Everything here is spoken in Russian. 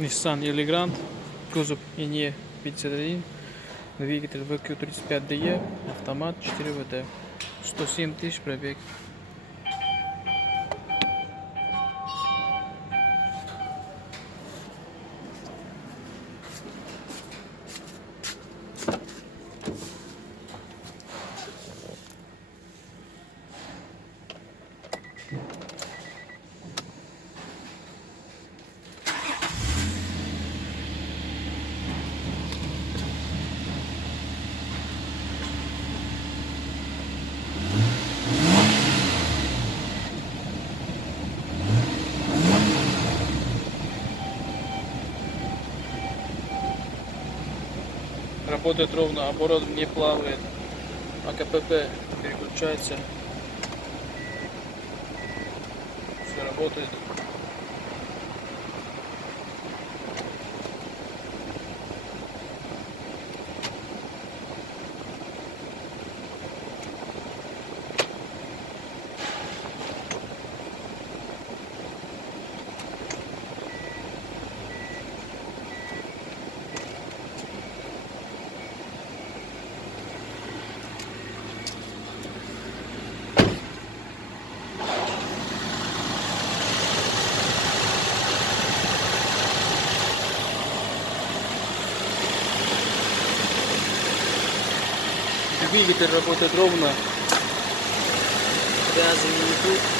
Nissan Elgrand, кузов INE 51, двигатель VQ35DE, автомат 4WD, 107 тысяч пробег. Работает ровно, оборот не плавает, АКПП переключается, все работает. Двигатель работает ровно, грязи не идут.